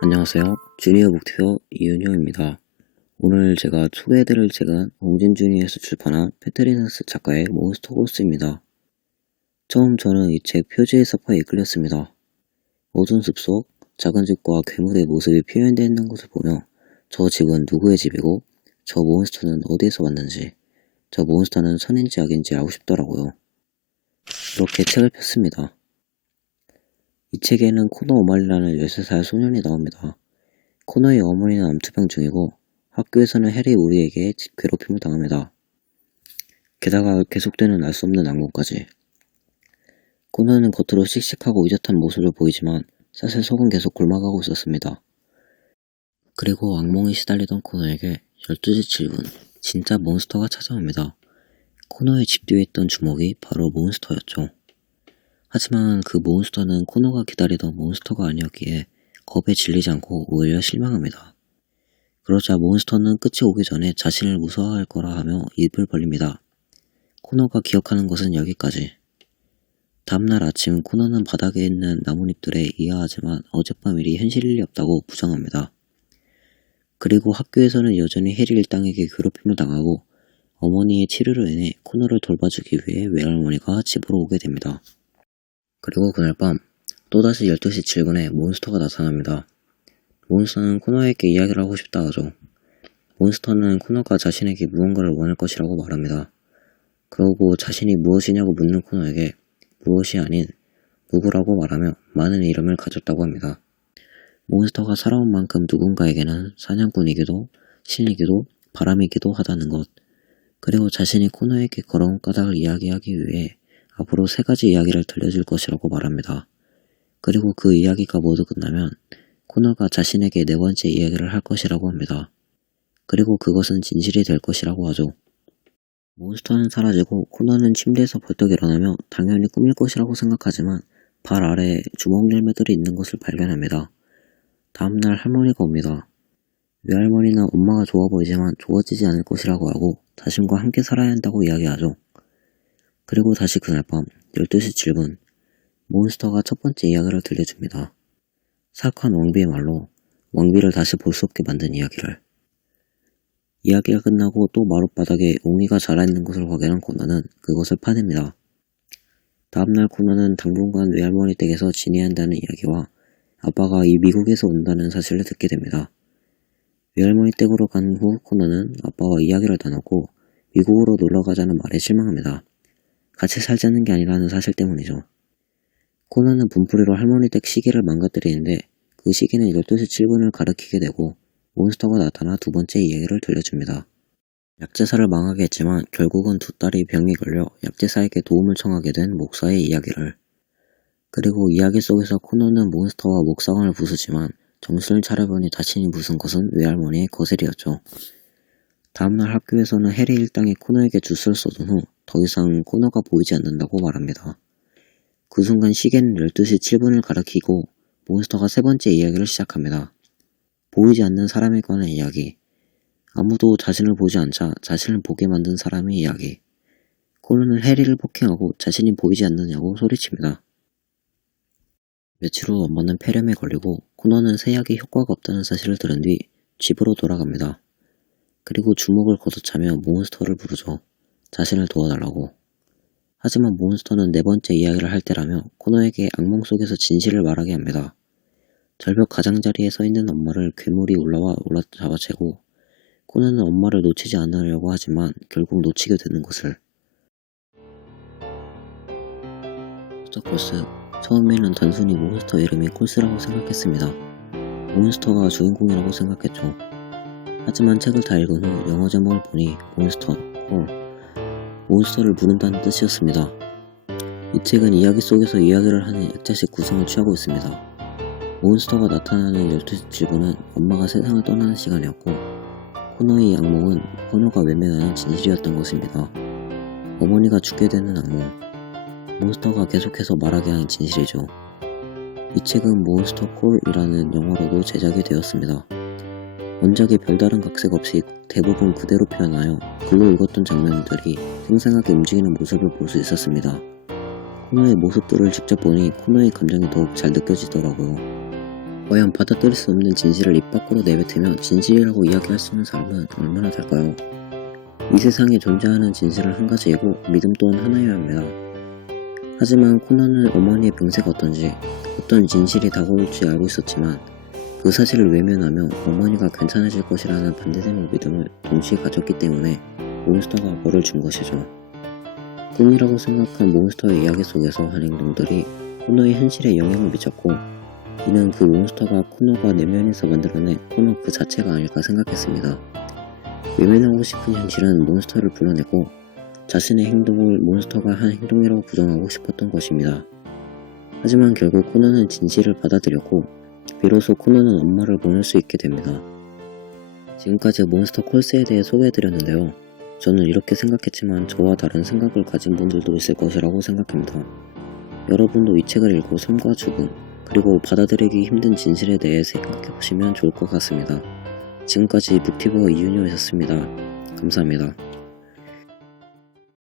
안녕하세요. 주니어 북튜버 이윤영입니다. 오늘 제가 소개해드릴 책은 홍진주니에서 출판한 페트리너스 작가의 몬스터 코스입니다. 처음 저는 이 책 표지의 사파에 이끌렸습니다. 어두운 숲속 작은 집과 괴물의 모습이 표현되어 있는 것을 보며 저 집은 누구의 집이고 저 몬스터는 어디에서 왔는지 저 몬스터는 선인지 악인지 알고 싶더라고요. 그렇게 책을 폈습니다. 이 책에는 코너 오말리라는 13살 소년이 나옵니다. 코너의 어머니는 암투병 중이고 학교에서는 해리 우리에게 집 괴롭힘을 당합니다. 게다가 계속되는 알 수 없는 악몽까지. 코너는 겉으로 씩씩하고 의젓한 모습을 보이지만 사실 속은 계속 굴막하고 있었습니다. 그리고 악몽에 시달리던 코너에게 12시 7분 진짜 몬스터가 찾아옵니다. 코너의 집 뒤에 있던 주먹이 바로 몬스터였죠. 하지만 그 몬스터는 코너가 기다리던 몬스터가 아니었기에 겁에 질리지 않고 오히려 실망합니다. 그러자 몬스터는 끝이 오기 전에 자신을 무서워할 거라 하며 입을 벌립니다. 코너가 기억하는 것은 여기까지. 다음날 아침 코너는 바닥에 있는 나뭇잎들에 이해하지만 어젯밤 일이 현실 일이 없다고 부정합니다. 그리고 학교에서는 여전히 해리 일당에게 괴롭힘을 당하고 어머니의 치료로 인해 코너를 돌봐주기 위해 외할머니가 집으로 오게 됩니다. 그리고 그날 밤 또다시 12시 7분에 몬스터가 나타납니다. 몬스터는 코너에게 이야기를 하고 싶다 하죠. 몬스터는 코너가 자신에게 무언가를 원할 것이라고 말합니다. 그러고 자신이 무엇이냐고 묻는 코너에게 무엇이 아닌 누구라고 말하며 많은 이름을 가졌다고 합니다. 몬스터가 살아온 만큼 누군가에게는 사냥꾼이기도 신이기도 바람이기도 하다는 것 그리고 자신이 코너에게 걸어온 까닭을 이야기하기 위해 앞으로 세 가지 이야기를 들려줄 것이라고 말합니다. 그리고 그 이야기가 모두 끝나면 코너가 자신에게 네 번째 이야기를 할 것이라고 합니다. 그리고 그것은 진실이 될 것이라고 하죠. 몬스터는 사라지고 코너는 침대에서 벌떡 일어나며 당연히 꿈일 것이라고 생각하지만 발 아래에 주먹 열매들이 있는 것을 발견합니다. 다음날 할머니가 옵니다. 외할머니는 엄마가 좋아 보이지만 좋아지지 않을 것이라고 하고 자신과 함께 살아야 한다고 이야기하죠. 그리고 다시 그날 밤 12시 7분 몬스터가 첫 번째 이야기를 들려줍니다. 사악한 왕비의 말로 왕비를 다시 볼 수 없게 만든 이야기를 이야기가 끝나고 또 마룻바닥에 옹이가 자라있는 것을 확인한 코너는 그것을 파냅니다. 다음날 코너는 당분간 외할머니 댁에서 지내야 한다는 이야기와 아빠가 이 미국에서 온다는 사실을 듣게 됩니다. 외할머니 댁으로 간 후 코너는 아빠와 이야기를 나눴고 미국으로 놀러 가자는 말에 실망합니다. 같이 살자는 게 아니라는 사실 때문이죠. 코너는 분풀이로 할머니 댁 시계를 망가뜨리는데 그 시계는 12시 7분을 가리키게 되고 몬스터가 나타나 두 번째 이야기를 들려줍니다. 약제사를 망하게 했지만 결국은 두 딸이 병이 걸려 약제사에게 도움을 청하게 된 목사의 이야기를 그리고 이야기 속에서 코너는 몬스터와 목상을 부수지만 정신을 차려보니 자신이 부순 것은 외할머니의 거슬이었죠. 다음날 학교에서는 해리 일당이 코너에게 주스를 쏟은 후 더 이상 코너가 보이지 않는다고 말합니다. 그 순간 시계는 12시 7분을 가리키고 몬스터가 세 번째 이야기를 시작합니다. 보이지 않는 사람에 관한 이야기. 아무도 자신을 보지 않자 자신을 보게 만든 사람의 이야기. 코너는 해리를 폭행하고 자신이 보이지 않느냐고 소리칩니다. 며칠 후 엄마는 폐렴에 걸리고 코너는 세약이 효과가 없다는 사실을 들은 뒤 집으로 돌아갑니다. 그리고 주먹을 걷어차며 몬스터를 부르죠. 자신을 도와달라고. 하지만 몬스터는 네 번째 이야기를 할 때라며 코너에게 악몽 속에서 진실을 말하게 합니다. 절벽 가장자리에 서 있는 엄마를 괴물이 올라와 올라 잡아채고 코너는 엄마를 놓치지 않으려고 하지만 결국 놓치게 되는 것을. 스타콜스 처음에는 단순히 몬스터 이름이 콜스라고 생각했습니다. 몬스터가 주인공이라고 생각했죠. 하지만 책을 다 읽은 후 영어 제목을 보니 몬스터, 콜, 몬스터를 부른다는 뜻이었습니다. 이 책은 이야기 속에서 이야기를 하는 액자식 구성을 취하고 있습니다. 몬스터가 나타나는 12시 7분은 엄마가 세상을 떠나는 시간이었고 코너의 악몽은 코너가 외면하는 진실이었던 것입니다. 어머니가 죽게 되는 악몽 몬스터가 계속해서 말하게 하는 진실이죠. 이 책은 몬스터 콜이라는 영어로도 제작이 되었습니다. 원작의 별다른 각색 없이 대부분 그대로 표현하여 글로 읽었던 장면들이 생생하게 움직이는 모습을 볼 수 있었습니다. 코너의 모습들을 직접 보니 코너의 감정이 더욱 잘 느껴지더라고요. 과연 받아들일 수 없는 진실을 입 밖으로 내뱉으며 진실이라고 이야기할 수 있는 사람은 얼마나 될까요? 이 세상에 존재하는 진실은 한 가지이고 믿음 또한 하나여야 합니다. 하지만 코너는 어머니의 병세가 어떤지 어떤 진실이 다가올지 알고 있었지만 그 사실을 외면하며 어머니가 괜찮아질 것이라는 반대되는 믿음을 동시에 가졌기 때문에 몬스터가 벌을 준 것이죠. 꿈이라고 생각한 몬스터의 이야기 속에서 한 행동들이 코너의 현실에 영향을 미쳤고 이는 그 몬스터가 코너가 내면에서 만들어낸 코너 그 자체가 아닐까 생각했습니다. 외면하고 싶은 현실은 몬스터를 불러내고 자신의 행동을 몬스터가 한 행동이라고 부정하고 싶었던 것입니다. 하지만 결국 코너는 진실을 받아들였고 비로소 코너는 엄마를 보낼 수 있게 됩니다. 지금까지 몬스터 콜스에 대해 소개해드렸는데요. 저는 이렇게 생각했지만 저와 다른 생각을 가진 분들도 있을 것이라고 생각합니다. 여러분도 이 책을 읽고 삶과 죽음, 그리고 받아들이기 힘든 진실에 대해 생각해보시면 좋을 것 같습니다. 지금까지 북티버 이윤효였습니다. 감사합니다.